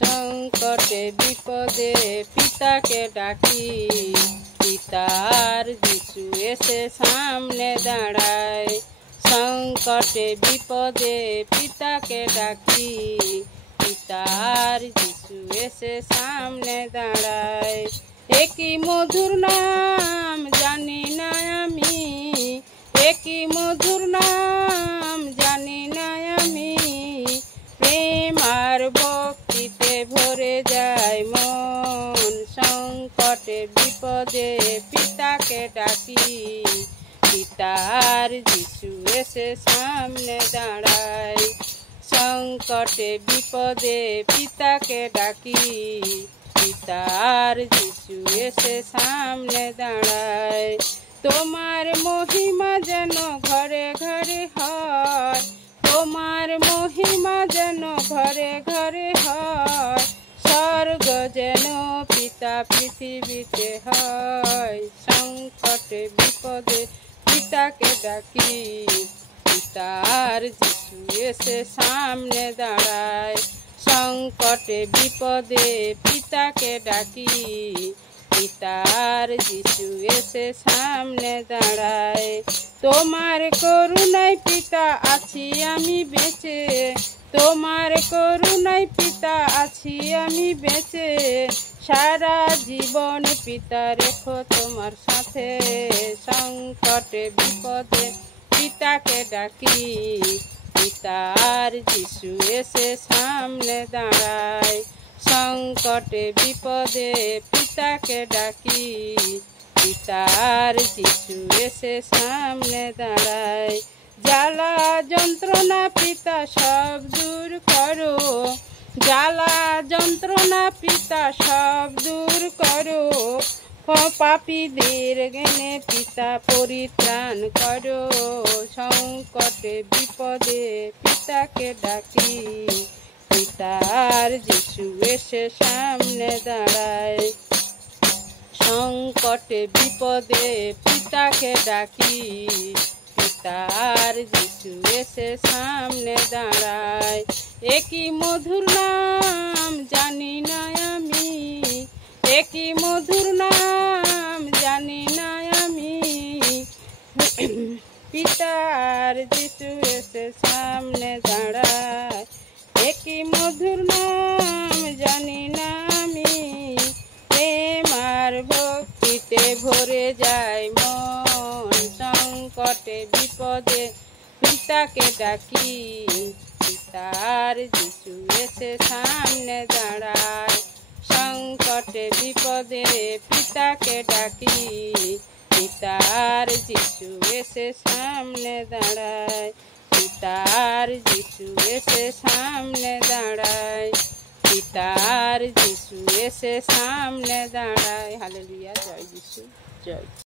সংকটে বিপদে পিতাকে ডাকি, পিতার যিশু এসে সামনে দাঁড়ায়। সংকটে বিপদে পিতাকে ডাকি, পিতার যিশু এসে সামনে দাঁড়ায়। একই মধুর নাম জানি না আমি, একই মধুর নাম জানি না আমি, প্রেম আর ভক্তিতে ভরে যায় মন। সংকটে বিপদে পিতাকে ডাকি, পিতার যিশু এসে সামনে দাঁড়ায়। সংকটে বিপদে পিতাকে ডাকি, পিতার যিশু এসে সামনে দাঁড়ায়। তোমার মহিমা যেন ঘরে ঘরে হয়, তোমার মহিমা যেন ঘরে ঘরে হয়, স্বর্গ যেন পিতা পৃথিবীতে হয়। সংকটে বিপদে পিতাকে ডাকি, পিতার যিশু এসে সামনে দাঁড়ায়। সংকটে বিপদে পিতাকে ডাকি, পিতার যিশু এসে সামনে দাঁড়ায়। তোমার করুণায় পিতা আছি আমি বেঁচে, তোমার করুণায় পিতা আছি আমি বেঁচে, সারা জীবন পিতা রেখো তোমার সাথে। সংকটে বিপদে পিতাকে ডাকি, পিতার যিশু এসে সামনে দাঁড়ায়। সংকটে বিপদে পিতাকে ডাকি, পিতার যিশু এসে সামনে দাঁড়ায়। জ্বালা যন্ত্রণা পিতা সব দূর করো, জ্বালা যন্ত্রণা পিতা সব দূর করো, পাপীদের জ্ঞানে পিতা পরিত্রাণ করো। সংকটে বিপদে পিতাকে ডাকি, পিতার যিশু এসে সামনে দাঁড়ায়। সংকটে বিপদে পিতাকে ডাকি, পিতার যিশু এসে সামনে দাঁড়ায়। একই মধুর নাম জানি না আমি, একই মধুর নাম জানি না আমি, পিতার যিশু এসে সামনে দাঁড়ায়। একই মধুর নাম জানি না আমি, প্রেম আর ভক্তিতে ভরে যায় মন। সংকটে বিপদে পিতাকে ডাকি, পিতার যিশু এসে সামনে দাঁড়ায়। সংকটে বিপদে পিতাকে ডাকি, পিতার যিশু এসে সামনে দাঁড়ায়। পিতার যিশু এসে সামনে দাঁড়ায়, পিতার যিশু এসে সামনে দাঁড়ায়। হালেলুয়া, জয় যিশু, জয়।